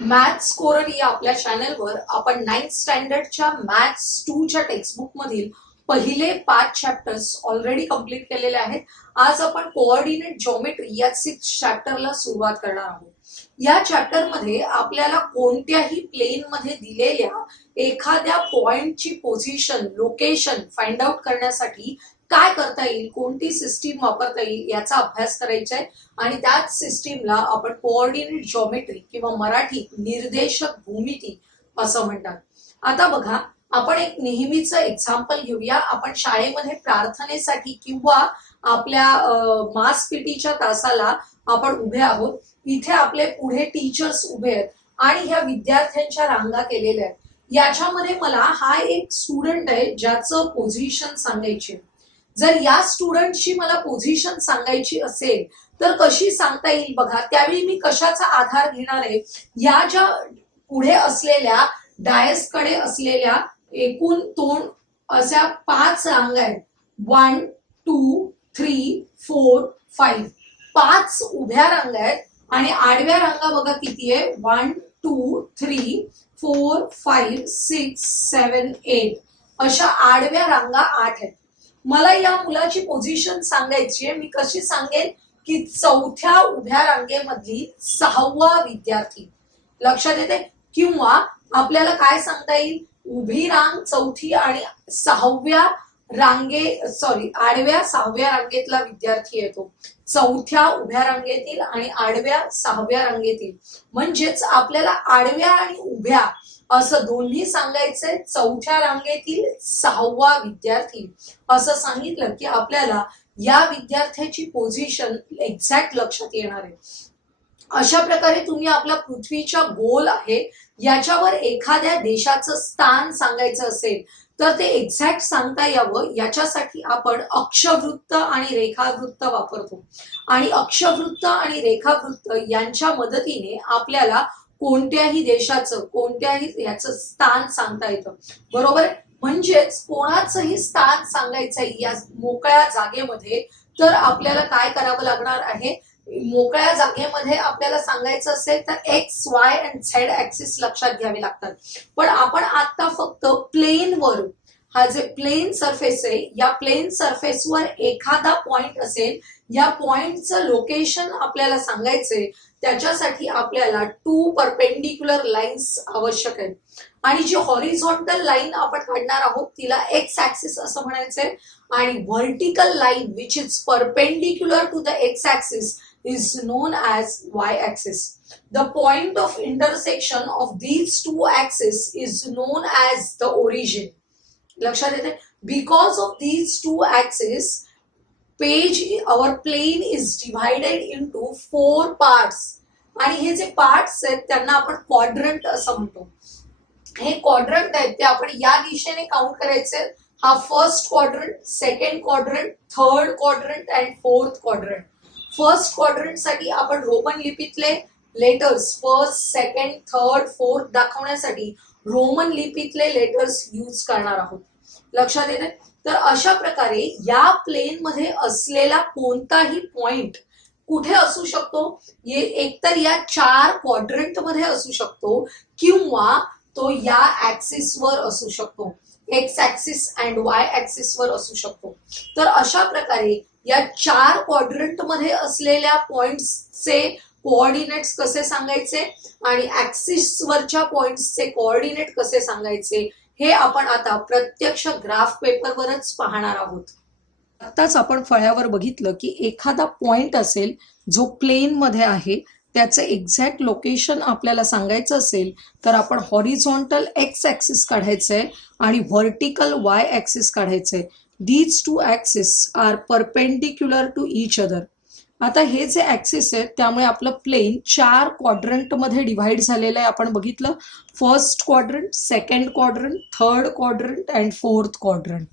Maths scorer या आपल्या चॅनलवर आपण 9th स्टँडर्डच्या मॅथ्स 2 च्या टेक्स्टबुक मधील पहिले 5 चॅप्टर्स ऑलरेडी कंप्लीट केलेले आहेत. आज आपण कोऑर्डिनेट ज्योमेट्री या 6th चॅप्टरला सुरुवात करणार आहोत. या चॅप्टर मध्ये आपल्याला कोणत्याही प्लेन मध्ये दिलेल्या एखाद्या पॉइंटची पोझिशन लोकेशन फाइंड आउट करण्यासाठी काय करता येईल, कोणती सिस्टीम वापरता येईल याचा अभ्यास करायचा आहे. आणि त्याच सिस्टीमला आपण कोऑर्डिनेट ज्योमेट्री किंवा मराठी निर्देशक भूमिती असं म्हणतात. आता बघा, आपण एक नेहमीचं एक्झाम्पल घेऊया. आपण शाळेमध्ये प्रार्थनेसाठी किंवा आपल्या मास पीटीच्या तासाला आपण उभे आहोत. इथे आपले पुढे टीचर्स उभे आहेत आणि ह्या विद्यार्थ्यांच्या रांगा केलेल्या आहेत. याच्यामध्ये मला हा एक स्टुडंट आहे ज्याचं पोझिशन सांगायची. जर या स्टुडंटची मला पोझिशन सांगायची असेल तर कशी सांगता येईल बघा. त्यावेळी मी कशाचा आधार घेणार आहे, या ज्या पुढे असलेल्या डायसकडे असलेल्या एकूण तोंड अशा 5 रांगा आहेत. 1 2 3 4 5 5 उभ्या रांगा आहेत आणि आडव्या रांगा बघा किती आहे. 1 2 3 4 5 6 7 8 अशा आडव्या रांगा 8 आहेत. मला या मुलाची पोझिशन सांगायची आहे. मी कशी सांगेन की चौथ्या उभ्या रांगेमधली 6वा विद्यार्थी. लक्षात येते? किंवा आपल्याला काय सांगता येईल, उभी रांग चौथी आणि आडव्या 6व्या रांगेतला विद्यार्थी येतो. चौथ्या उभ्या रांगेतील आणि आडव्या 6व्या रांगेतील. म्हणजेच आपल्याला आडव्या आणि उभ्या असं दोन्ही सांगायचंय. चौथ्या रांगेतील 6वा विद्यार्थी असं सांगितलं की आपल्याला या विद्यार्थ्याची पोझिशन एक्झॅक्ट लक्षात येणार आहे. अशा प्रकारे तुम्ही आपला पृथ्वीच्या गोल आहे याच्यावर एखाद्या देशाचं स्थान सांगायचं असेल तर ते एक्झॅक्ट सांगता यावं याच्यासाठी आपण अक्षवृत्त आणि रेखावृत्त वापरतो. आणि अक्षवृत्त आणि रेखावृत्त यांच्या मदतीने आपल्याला कोणत्याही देशाचं कोणत्याही याचं स्थान सांगता येतं. बरोबर? म्हणजेच कोणाचंही स्थान सांगायचंय या मोकळ्या जागेमध्ये तर आपल्याला काय करावं लागणार आहे. मोकळ्या जागेमध्ये आपल्याला सांगायचं असेल तर एक्स वाय आणि झेड ऍक्सिस लक्षात घ्यावे लागतात. पण आपण आता फक्त प्लेनवर, हा जे प्लेन सरफेस आहे या प्लेन सरफेसवर एखादा पॉइंट असेल, या पॉइंटचं लोकेशन आपल्याला सांगायचंय. त्याच्यासाठी आपल्याला 2 परपेंडिक्युलर लाईन्स आवश्यक आहेत. आणि जी हॉरिझॉन्टल लाईन आपण काढणार आहोत तिला एक्स ऍक्सिस असं म्हणायचंय. आणि vertical line which is perpendicular to the x axis is known as y-axis. The point of intersection of these two axes is known as the origin. लक्षात येते? Because of these two axes, our plane is divided into 4 parts. आणि हे जे parts आहेत त्यांना आपण quadrant असं म्हणतो. हे क्वाड्रंट आहेत ते आपण या दिशेने काउंट करायचे. हा first quadrant, second quadrant, third quadrant and fourth quadrant. First quadrant साठी आपण रोमन लिपीतले letters first, second, third, fourth दाखवण्यासाठी रोमन लिपीतले लेटर्स यूज करणार आहोत. लक्षात येते? तर अशा प्रकारे या प्लेन मध्ये असलेला कोणताही पॉइंट कुठे असू शकतो, एकतर या 4 क्वाड्रंट मध्ये असू शकतो किंवा तो या ऍक्सिस वर असू शकतो. X axis and y axis वर असू शकतो. तर अशा प्रकारे या 4 क्वाड्रंट मध्ये असलेल्या पॉइंट्सचे कोऑर्डिनेट्स कसे सांगायचे आणि ऍक्सिस वरच्या पॉइंट्सचे कोऑर्डिनेट कसे सांगायचे हे आपण आता प्रत्यक्ष ग्राफ पेपरवरच पाहणार आहोत. आताच आपण फळ्यावर बघितलं की एखादा पॉइंट असेल जो प्लेन मध्ये आहे, त्याचं एक्झॅक्ट लोकेशन आपल्याला सांगायचं असेल तर आपण हॉरिझॉन्टल एक्स ऍक्सिस काढायचंय आणि व्हर्टिकल वाय ऍक्सिस काढायचंय. These two axes are perpendicular to each other. आता हे जे ऍक्सिस आहेत त्यामुळे आपलं प्लेन 4 क्वाड्रंट मध्ये डिव्हाइड झालेलं आहे. आपण बघितलं first quadrant, second quadrant, third quadrant and fourth quadrant.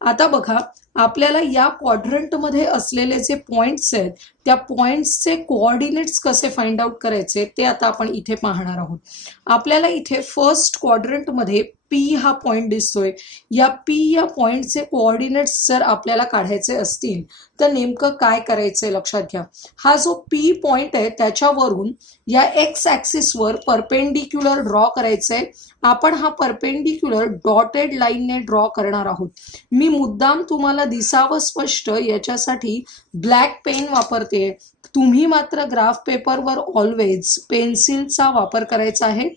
आता बघा, आपल्याला या क्वाड्रंट मध्ये असलेले जे पॉइंट्स आहेत त्या पॉइंट्सचे कोऑर्डिनेट्स कसे फाइंड आउट करायचे ते आता आपण इथे पाहणार आहोत. आपल्याला इथे फर्स्ट क्वाड्रंट मध्ये पी हा पॉइंट दिसतोय, या पी या पॉइंटचे कोऑर्डिनेट्स जर आपल्याला काढायचे असतील तर नेमकं काय करायचंय लक्षात घ्या. हा जो पी पॉइंट आहे त्याच्यावरून या एक्स ॲक्सिसवर परपेंडिक्युलर ड्रॉ करायचंय. आपण हा परपेंडिक्युलर डॉटेड लाईनने ड्रॉ करणार आहोत. मी मुद्दाम तुम्हाला दिसावं स्पष्ट याच्यासाठी ब्लॅक पेन वापरते. तुम्ही मात्र ग्राफ पेपरवर ऑलवेज पेन्सिलचा वापर करायचा आहे.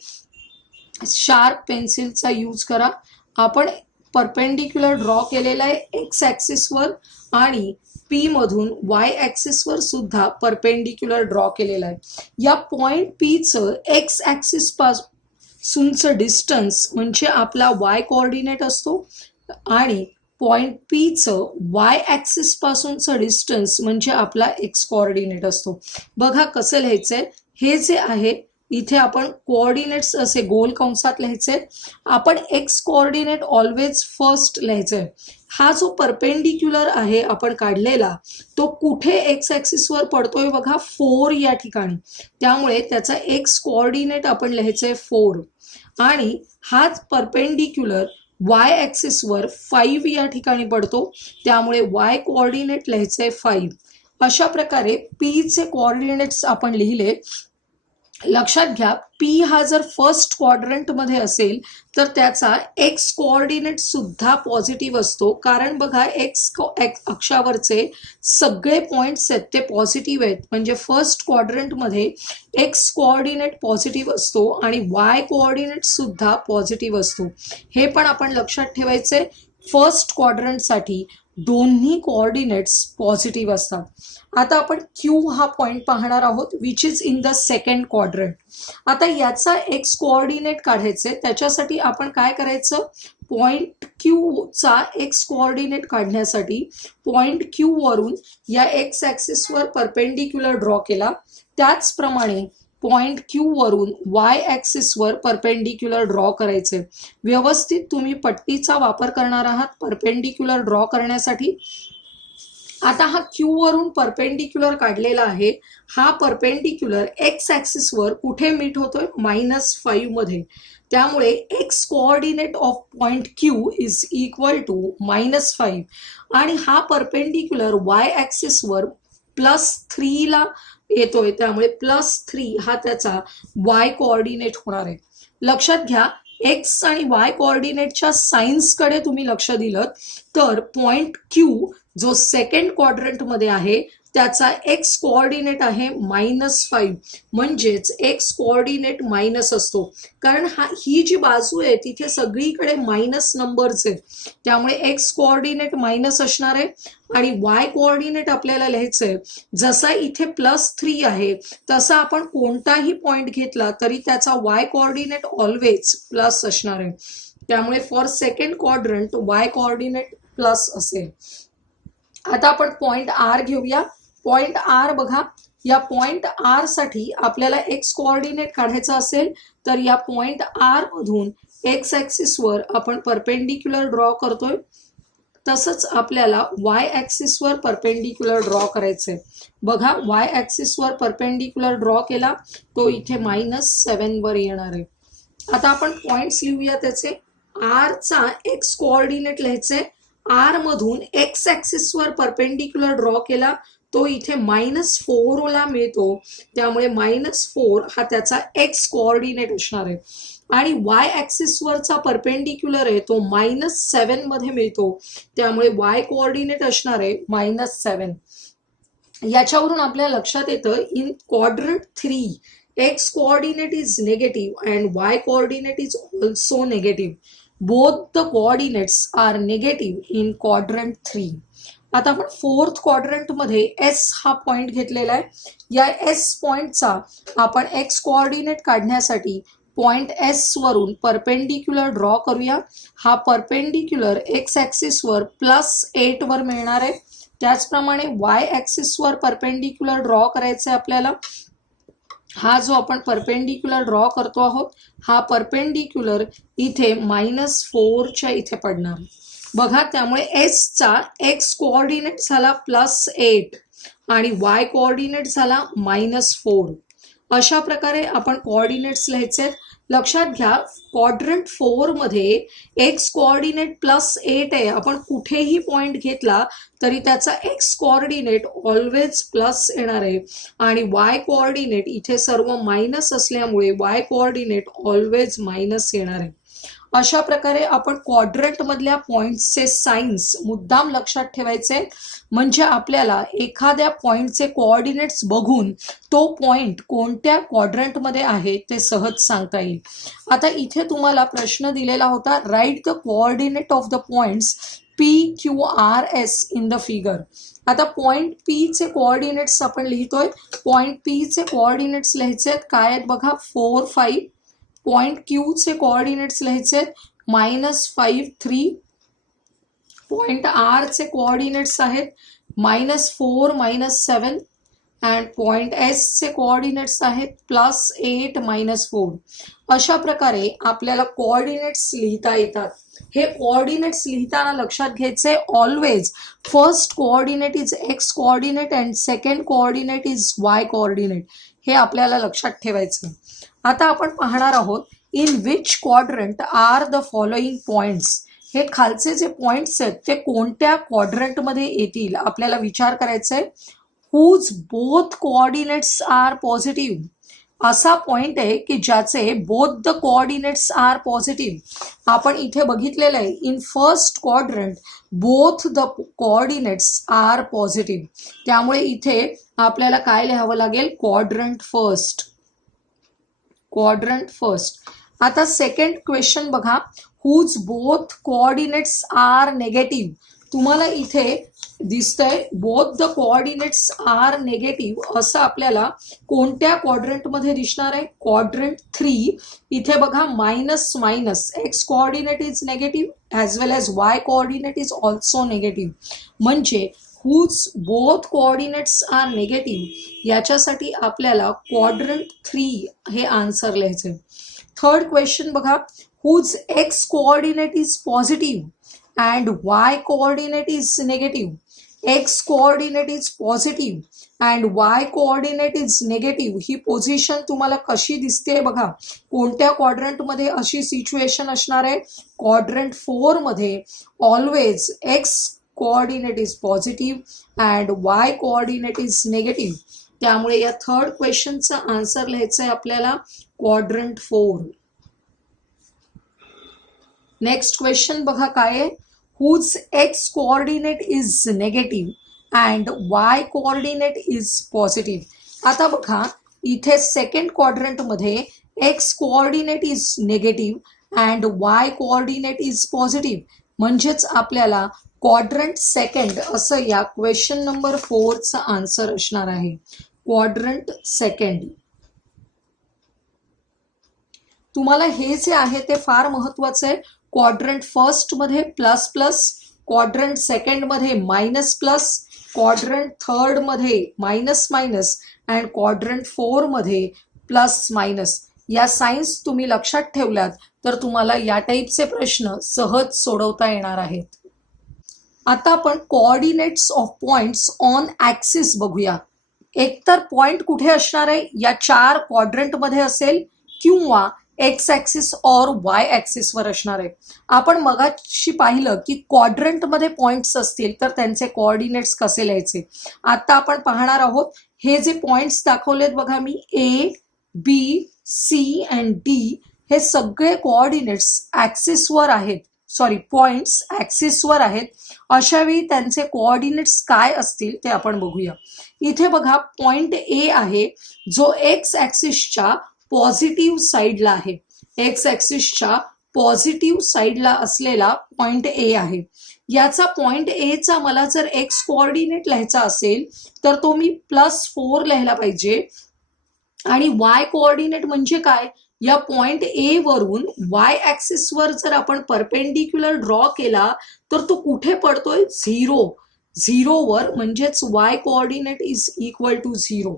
शार्प पेन्सिलचा यूज करा. आपण परपेंडिक्युलर ड्रॉ केलेला आहे एक्स ॲक्सिसवर आणि पी मधून वाय ॲक्सिसवर सुद्धा परपेंडिक्युलर ड्रॉ केलेला आहे. या पॉइंट पीचं एक्स ॲक्सिस पासूनचं डिस्टन्स म्हणजे आपला वाय कोऑर्डिनेट असतो आणि पॉइंट पीचं वाय ॲक्सिस पासूनचं डिस्टन्स म्हणजे आपला एक्स कोऑर्डिनेट असतो. बघा कसं लिहायचंय. हे जे आहे इथे आपण कोऑर्डिनेट्स असे गोल कंसात लिहायचे. आपण एक्स कोऑर्डिनेट ऑलवेज फर्स्ट लिहायचंय. हा जो परपेंडिक्युलर आहे आपण काढलेला तो कुठे एक्स ॲक्सिसवर पडतोय बघा, 4 या ठिकाणी. त्यामुळे त्याचा एक्स कोऑर्डिनेट आपण लिहायचंय 4 आणि हाच परपेंडिक्युलर वाय ॲक्सिसवर 5 या ठिकाणी पडतो. त्यामुळे वाय कोऑर्डिनेट लिहायचंय 5. अशा प्रकारे पीचे कोऑर्डिनेट्स आपण लिहिले. लक्षात घ्या, पी हा जर फर्स्ट क्वाड्रंटमध्ये असेल तर त्याचा एक्स कोऑर्डिनेट सुद्धा पॉझिटिव्ह असतो. कारण बघा एक्स अक्षावरचे सगळे पॉइंट्स आहेत ते पॉझिटिव्ह आहेत. म्हणजे फर्स्ट क्वाड्रंटमध्ये एक्स कोऑर्डिनेट पॉझिटिव्ह असतो आणि वाय कोऑर्डिनेट सुद्धा पॉझिटिव्ह असतो. हे पण आपण लक्षात ठेवायचे. फर्स्ट क्वाड्रंटसाठी दोन्ही कोऑर्डिनेट्स पॉझिटिव्ह असतात. आता आपण क्यू हा पॉइंट पाहणार आहोत which is in the second quadrant. आता याचा एक्स कोऑर्डिनेट काढायचे. त्याच्यासाठी आपण काय करायचं, पॉइंट क्यूचा एक्स कोऑर्डिनेट काढण्यासाठी पॉइंट क्यू वरून या एक्स ॲक्सिसवर परपेंडिक्युलर ड्रॉ केला. त्याचप्रमाणे पॉइंट क्यू वरून वाय ॲक्सिसवर परपेंडिक्युलर ड्रॉ करायचे. व्यवस्थित तुम्ही पट्टीचा वापर करणार आहात परपेंडिक्युलर ड्रॉ करण्यासाठी. आता हा क्यू वरून परपेंडिक्युलर काढलेला आहे. हा परपेंडिक्युलर एक्स ॲक्सिसवर कुठे मीट होतोय, -5 मध्ये. त्यामुळे x coordinate of point Q is equal to -5 आणि हा परपेंडिक्युलर वाय ॲक्सिसवर +3 ला येतोय. त्यामुळे +3 हा त्याचा वाय कोऑर्डिनेट होणार आहे. लक्षात घ्या, एक्स आणि वाय कोऑर्डिनेटच्या साइन्सकडे तुम्ही लक्ष दिलं तर पॉइंट क्यू जो सेकंड क्वाड्रंटमध्ये आहे त्याचा एक्स कोऑर्डिनेट आहे -5. म्हणजेच एक्स कोऑर्डिनेट मायनस असतो. कारण ही जी बाजू आहे तिथे सगळीकडे मायनस नंबर्स आहेत. त्यामुळे एक्स कोऑर्डिनेट मायनस असणार आहे आणि वाय कोऑर्डिनेट आपल्याला लिहायचंय. जसा इथे +3 आहे तसा आपण कोणताही पॉइंट घेतला तरी त्याचा वाय कोऑर्डिनेट ऑलवेज प्लस असणार आहे. त्यामुळे for second quadrant Y coordinate plus असेल. आता आपण पॉइंट आर घेऊया. पॉइंट आर बघा, या पॉइंट आर साठी आपल्याला एक्स कोऑर्डिनेट काढायचा असेल तर या पॉइंट आर मधून एक्स ॲक्सिसवर आपण परपेंडिक्युलर ड्रॉ करतोय. तसंच आपल्याला वाय ॲक्सिसवर परपेंडिक्युलर ड्रॉ करायचंय. बघा, वाय ॲक्सिसवर परपेंडिक्युलर ड्रॉ केला तो इथे -7 वर येणार आहे. आता आपण पॉइंट्स लिहूया त्याचे. आरचा एक्स कोऑर्डिनेट लिहायचंय. आर मधून एक्स ॲक्सिसवर परपेंडिक्युलर ड्रॉ केला तो इथे -4 ला मिळतो. त्यामुळे -4 हा त्याचा एक्स कोऑर्डिनेट असणार आहे आणि वाय ॲक्सिसवरचा परपेंडिक्युलर आहे तो -7 मध्ये मिळतो. त्यामुळे वाय कोऑर्डिनेट असणार आहे -7. याच्यावरून आपल्या लक्षात येतं in quadrant 3 x coordinate is negative and y coordinate is also negative. Both the coordinates are negative in quadrant 3. आता आपण फोर्थ क्वाड्रंटमध्ये एस हा पॉइंट घेतलेला आहे. या एस पॉइंटचा आपण एक्स कोऑर्डिनेट काढण्यासाठी पॉइंट एस वरून परपेंडिक्युलर ड्रॉ करूया. हा परपेंडिक्युलर एक्स ॲक्सिसवर +8 वर मिळणार आहे. त्याचप्रमाणे वाय ॲक्सिसवर परपेंडिक्युलर ड्रॉ करायचं आहे आपल्याला. हा जो आपण परपेंडिक्युलर ड्रॉ करतो आहोत हा परपेंडिक्युलर इथे -4च्या इथे पडणार. बघा, त्यामुळे एसचा एक्स कोऑर्डिनेट झाला +8 आणि वाय कोऑर्डिनेट झाला -4. अशा प्रकारे आपण कोऑर्डिनेट्स लिहायचे. लक्षात घ्या क्वाड्रंट 4 मध्ये एक्स कोऑर्डिनेट +8 आहे. आपण कुठेही पॉइंट घेतला तरी त्याचा एक्स कोऑर्डिनेट ऑलवेज प्लस येणार आहे आणि वाय कोऑर्डिनेट इथे सर्व मायनस असल्यामुळे वाय कोऑर्डिनेट ऑलवेज मायनस येणार आहे. अशा प्रकारे आपण क्वाड्रंट मधल्या पॉइंट्सचे साइन्स मुद्दाम लक्षात ठेवायचे, म्हणजे आपल्याला एखाद्या पॉइंटचे कोऑर्डिनेट्स बघून तो पॉइंट कोणत्या क्वाड्रंट मध्ये आहे ते सहज सांगता येईल. आता इथे तुम्हाला प्रश्न दिलेला होता, write the coordinate of the points PQRS in the figure. आता पॉइंट पी चे कोऑर्डिनेट्स आपण लिहितोय. पॉइंट पी चे कोऑर्डिनेट्स लिहायचे आहेत, काय आहेत बघा, 4, 5. पॉइंट क्यू चे कोऑर्डिनेट्स लिहायचे आहेत -5, 3. पॉइंट आर चे कोऑर्डिनेट्स आहेत -4, -7. अँड पॉइंट एस चे कोऑर्डिनेट्स आहेत +8, -4. अशा प्रकारे आपल्याला कोऑर्डिनेट्स लिहिता येतात. हे कोऑर्डिनेट्स लिहिताना लक्षात घ्यायचे, always first coordinate is x coordinate and second coordinate is y coordinate. हे आपल्याला लक्षात ठेवायचं. आता आपण पाहणार आहोत, in which quadrant are the following points. हे खालचे जे पॉइंट्स आहेत ते कोणत्या क्वाड्रंटमध्ये येतील आपल्याला विचार करायचा आहे. Whose both coordinates are positive. असा पॉइंट आहे की ज्याचे both the coordinates are positive. आपण इथे बघितलेलं आहे, in first quadrant both the coordinates are positive. त्यामुळे इथे आपल्याला काय लिहावं लागेल, क्वाड्रंट फर्स्ट. Quadrant first. आता सेकंड क्वेश्चन बघा, whose both coordinates are negative. तुम्हाला इथे दिसतंय both the coordinates are negative, असं आपल्याला कोणत्या क्वाड्रंटमध्ये दिसणार आहे, क्वाड्रंट 3. इथे बघा minus minus, x coordinate is negative as well as y coordinate is also negative. म्हणजे whose both coordinates are negative याच्यासाठी आपल्याला क्वाड्रंट 3 हे आन्सर लिहायचे. थर्ड क्वेश्चन बघा, whose x coordinate is positive and y coordinate is negative. X coordinate is positive and y coordinate is negative. ही position तुम्हाला कशी दिसते बघा, कोणत्या क्वाड्रंटमध्ये अशी सिच्युएशन असणार आहे, क्वाड्रंट 4 मध्ये always x coordinate is positive and y coordinate is negative. त्यामुळे या थर्ड क्वेश्चनचा आन्सर लिहायचा आहे आपल्याला क्वाड्रंट 4. नेक्स्ट क्वेश्चन बघा काय आहे, whose x coordinate is negative and y coordinate is positive. आता बघा इथे सेकंड क्वाड्रंटमध्ये x coordinate is negative and y coordinate is positive. म्हणजेच आपल्याला क्वाड्रंट सेकंड असं या क्वेश्चन नंबर 4चा आन्सर असणार आहे, क्वाड्रंट सेकंड. तुम्हाला हे जे आहे ते फार महत्वाचं आहे. क्वाड्रंट फर्स्ट मध्ये प्लस प्लस, क्वाड्रंट सेकंड मध्ये मायनस प्लस, क्वाड्रंट थर्ड मध्ये मायनस मायनस अँड क्वाड्रंट 4 मध्ये प्लस मायनस. या सायन्स तुम्ही लक्षात ठेवल्यात तर तुम्हाला या टाईपचे प्रश्न सहज सोडवता येणार आहेत. आता आपण coordinates of points on axis बघूया. एकतर पॉइंट कुठे असणार आहे, या 4 क्वाड्रंटमध्ये असेल किंवा एक्स ॲक्सिस और वाय ॲक्सिसवर असणार आहे. आपण मगाशी पाहिलं की क्वाड्रंटमध्ये पॉइंट्स असतील तर त्यांचे कोऑर्डिनेट्स कसे लिहायचे. आता आपण पाहणार आहोत, हे जे पॉइंट्स दाखवलेत बघा मी, ए, बी, सी अँड डी, हे सगळे कोऑर्डिनेट्स ॲक्सिसवर आहेत, सॉरी पॉइंट्स ॲक्सिसवर आहेत. अशावेळी त्यांचे कोऑर्डिनेट्स काय असतील ते आपण बघूया. इथे बघा पॉइंट ए आहे जो एक्स ॲक्सिसच्या पॉझिटिव्ह साईडला आहे. एक्स ॲक्सिसच्या पॉझिटिव्ह साईडला असलेला पॉइंट ए आहे. याचा पॉइंट ए चा मला जर एक्स कोऑर्डिनेट लिहायचा असेल तर तो मी +4 लिहायला पाहिजे. आणि वाय कोऑर्डिनेट म्हणजे काय, या पॉइंट ए वरून वाय ॲक्सिसवर जर आपण परपेंडिक्युलर ड्रॉ केला तर तो कुठे पडतोय, 0 वर. म्हणजेच y coordinate is equal to 0.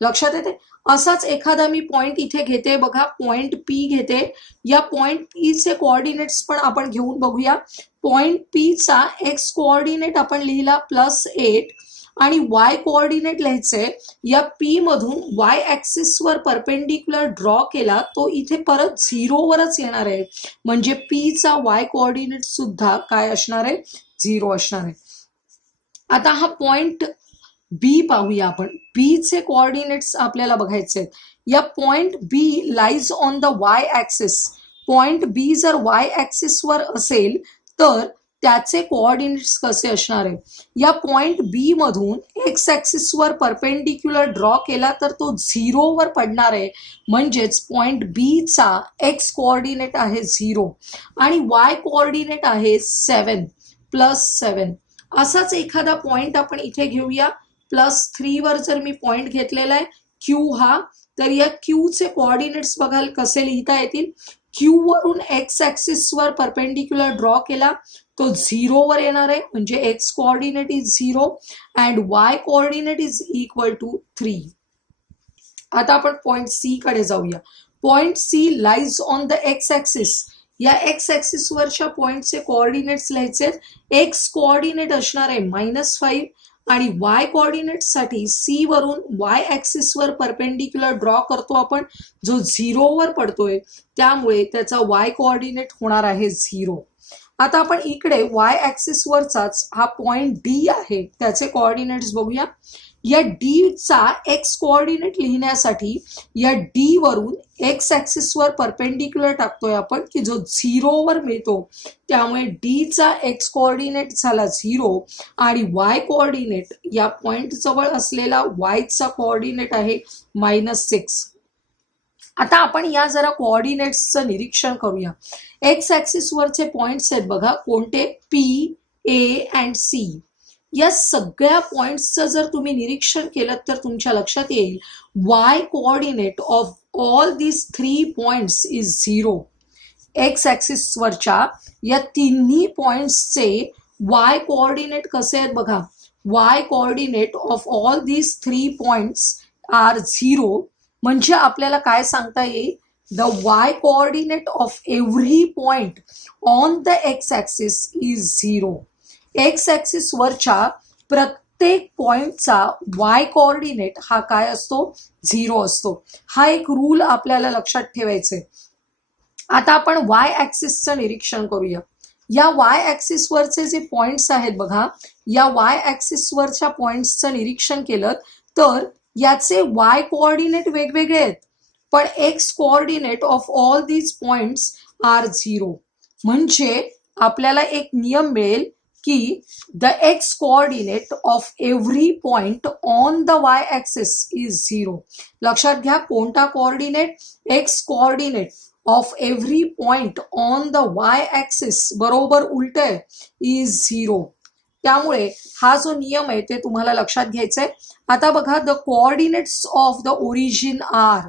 लक्षात येते. असाच एखादा मी पॉइंट इथे घेते बघा, पॉइंट पी घेते. या पॉइंट पी चे कोऑर्डिनेट्स पण आपण घेऊन बघूया. पॉइंट पी चा एक्स कोऑर्डिनेट आपण लिहिला +8 आणि वाय कोऑर्डिनेट लिहायचंय या पी मधून वाय ऍक्सिसवर परपेंडिक्युलर ड्रॉ केला तो इथे परत 0 वरच येणार आहे, म्हणजे पी चा वाय कोऑर्डिनेट सुद्धा काय असणार आहे, 0 असणार आहे. आता हा पॉइंट बी पाहूया आपण. बी चे कोऑर्डिनेट्स आपल्याला बघायचे आहेत. या point B lies on the y axis. Point B जर वाय ऍक्सिस वर असेल तर त्याचे कोऑर्डिनेट्स कसे असणार आहे. या पॉइंट बी मधून एक्स ऍक्सिस वर परपेंडिक्युलर ड्रॉ केला तर तो 0 वर पडणार आहे, म्हणजेच पॉइंट बी चा एक्स कोऑर्डिनेट आहे 0 आणि वाय कोऑर्डिनेट आहे 7 +7. असाच एखादा पॉइंट आपण इथे घेऊया. +3 वर जर मी पॉइंट घेतलेला आहे क्यू हा, तर या क्यू चे कोऑर्डिनेट्स बघाल कसे लिहिता येतील. क्यू वरून एक्स ऍक्सिस वर परपेंडिक्युलर ड्रॉ केला तो 0 वर येणार आहे, म्हणजे x coordinate is 0 and y coordinate is equal to 3. आता आपण पॉइंट सी कडे जाऊया. Point C lies on the x axis. या एक्स ऍक्सिस वरच्या पॉइंटचे कोऑर्डिनेट्स लिहायचे. एक्स कोऑर्डिनेट असणार आहे -5 आणि वाय कोऑर्डिनेट साठी सी वरून वाय ऍक्सिस वर परपेंडिक्युलर ड्रॉ करतो आपण, जो 0 वर पडतोय, त्यामुळे त्याचा वाय कोऑर्डिनेट होणार आहे 0. आता आपण इकडे वाय ऍक्सिस वरचाच हा पॉइंट डी आहे त्याचे कोऑर्डिनेट्स बघूया. या डी चा एक्स कोऑर्डिनेट लिहिण्यासाठी या डी वरून एक्स ऍक्सिस वर परपेंडिक्युलर टाकतोय आपण, की जो 0 वर मिळतो, त्यामुळे डी चा एक्स कोऑर्डिनेट झाला 0 आणि वाय कोऑर्डिनेट या पॉइंट जवळ असलेला वाय चा कोऑर्डिनेट आहे -6. आता आपण या जरा कोऑर्डिनेट्सचं निरीक्षण करूया. एक्स ऍक्सिस वरचे पॉइंट्स आहेत बघा कोणते, पी, ए अँड सी. या सगळ्या पॉइंट्सचं जर तुम्ही निरीक्षण केलं तर तुमच्या लक्षात येईल y coordinate of all these 3 points is 0. X axis वरच्या या तिन्ही पॉइंट्सचे वाय कोऑर्डिनेट कसे आहेत बघा. Y coordinate of all these 3 points are 0, म्हणजे आपल्याला काय सांगता येईल, the y coordinate of every point on the x axis is 0. X axis वरच्या प्रत्येक पॉइंटचा वाय कोऑर्डिनेट हा काय असतो, 0 असतो. हा एक रूल आपल्याला लक्षात ठेवायचा आहे. आता आपण वाय ऍक्सिसचं निरीक्षण करूया. या वाय ऍक्सिस वरचे जे पॉइंट्स आहेत बघा, या वाय ऍक्सिस वरच्या पॉइंट्सचं निरीक्षण केलं तर याचे वाय कोऑर्डिनेट वेगवेगळे आहेत, पण x coordinate of all these points are 0. म्हणजे आपल्याला एक नियम मिळेल की the x coordinate of every point on the y axis is 0. लक्षात घ्या कोणता coordinate, x coordinate of every point on the y axis बरोबर उलट आहे, इज 0. त्यामुळे हा जो नियम आहे ते तुम्हाला लक्षात घ्यायचा आहे. आता बघा, the coordinates of the origin are.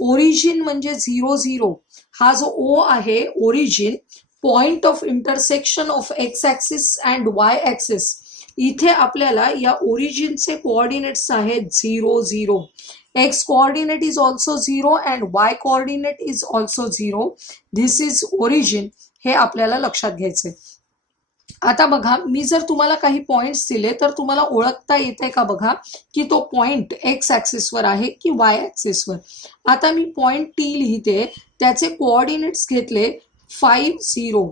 Origin म्हणजे 0 0. हा जो ओ आहे origin, point of intersection of x axis and y axis. इथे आपल्याला या ओरिजिनचे कोऑर्डिनेट्स आहेत 0 0. X coordinate is also 0 and y coordinate is also 0. This is origin. हे आपल्याला लक्षात घ्यायचंय. आता बघा, मी जर तुम्हाला काही पॉइंट्स दिले तर तुम्हाला ओळखता येते का बघा, की तो पॉइंट एक्स ऍक्सिसवर आहे की वाय ऍक्सिसवर. आता मी पॉइंट टी लिहिते, त्याचे कोऑर्डिनेट्स घेतले 5 0.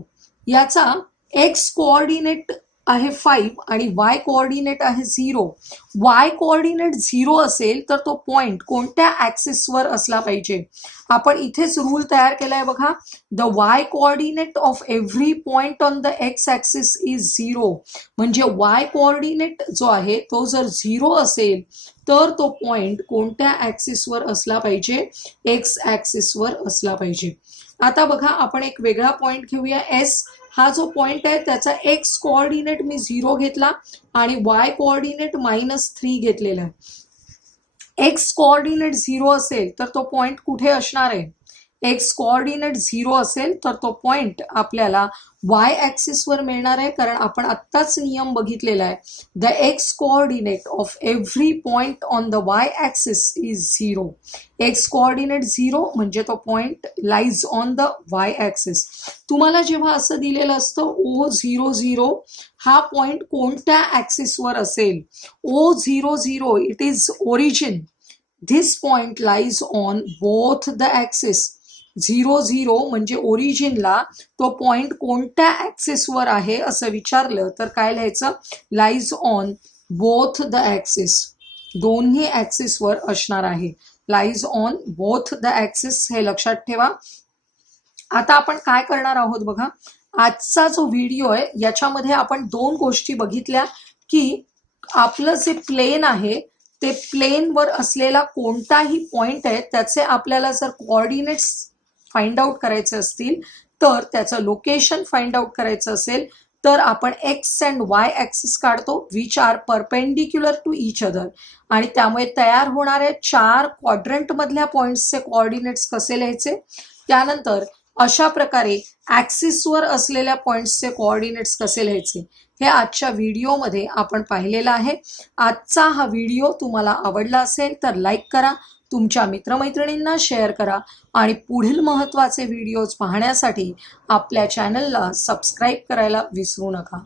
याचा एक्स कोऑर्डिनेट आहे 5 आणि वाय कोऑर्डिनेट आहे 0. वाय कोऑर्डिनेट 0 असेल तर तो पॉइंट कोणत्या ऍक्सिसवर असला पाहिजे. आपण इथेच रूल तयार केलाय बघा, the y coordinate of every point on the x axis is 0. म्हणजे वाय कोऑर्डिनेट जो आहे तो जर 0 असेल तर तो पॉइंट कोणत्या ऍक्सिसवर असला पाहिजे, एक्स ऍक्सिसवर असला पाहिजे. आता बघा, आपण एक वेगळा पॉइंट घेऊया. एस हा जो पॉइंट आहे त्याचा एक्स कोऑर्डिनेट मी 0 घेतला आणि वाय कोऑर्डिनेट -3 घेतलेला आहे. एक्स कोऑर्डिनेट 0 असेल तर तो पॉइंट कुठे असणार आहे, एक्स कोऑर्डिनेट 0 असेल तर तो पॉइंट आपल्याला वाय ॲक्सिसवर मिळणार आहे, कारण आपण आत्ताच नियम बघितलेला आहे. The x coordinate of every point on the Y axis is 0. X coordinate 0 म्हणजे तो point lies on the Y axis. तुम्हाला जेव्हा असं दिलेलं असतं O00 हा पॉइंट कोणत्या ॲक्सिसवर असेल, O00 it is origin. This point lies on both the axis. 00 म्हणजे ओरिजिनला तो पॉइंट कोणत्या ॲक्सिसवर आहे असं विचारलं तर काय लिहायचं, lies on both the axis. दोन्ही ॲक्सिसवर असणार आहे. Lies on both the axis हे लक्षात ठेवा. आता आपण काय करणार आहोत बघा, आजचा जो व्हिडिओ आहे याच्यामध्ये आपण दोन गोष्टी बघितल्या की आपलं जे प्लेन आहे ते प्लेनवर असलेला कोणताही पॉइंट आहे त्याचे आपल्याला जर कोऑर्डिनेट्स फाइंड आउट करायचे असतील, तर त्याचं लोकेशन फाइंड आउट करायचं असेल तर आपण एक्स अँड वाय ॲक्सिस काढतो which are perpendicular to each other, आणि त्यामुळे तयार होणाऱ्या 4 क्वाड्रंटमधल्या पॉइंट्सचे कोऑर्डिनेट्स कसे लिहायचे. त्यानंतर अशा प्रकारे ॲक्सिसवर असलेल्या पॉइंट्सचे कोऑर्डिनेट्स कसे लिहायचे हे आजच्या व्हिडिओमध्ये आपण पाहिलेलं आहे. आजचा हा व्हिडिओ तुम्हाला आवडला असेल तर लाईक करा, तुमच्या मित्रमैत्रिणींना शेअर करा आणि पुढील महत्त्वाचे व्हिडिओज पाहण्यासाठी आपल्या चॅनलला सबस्क्राईब करायला विसरू नका.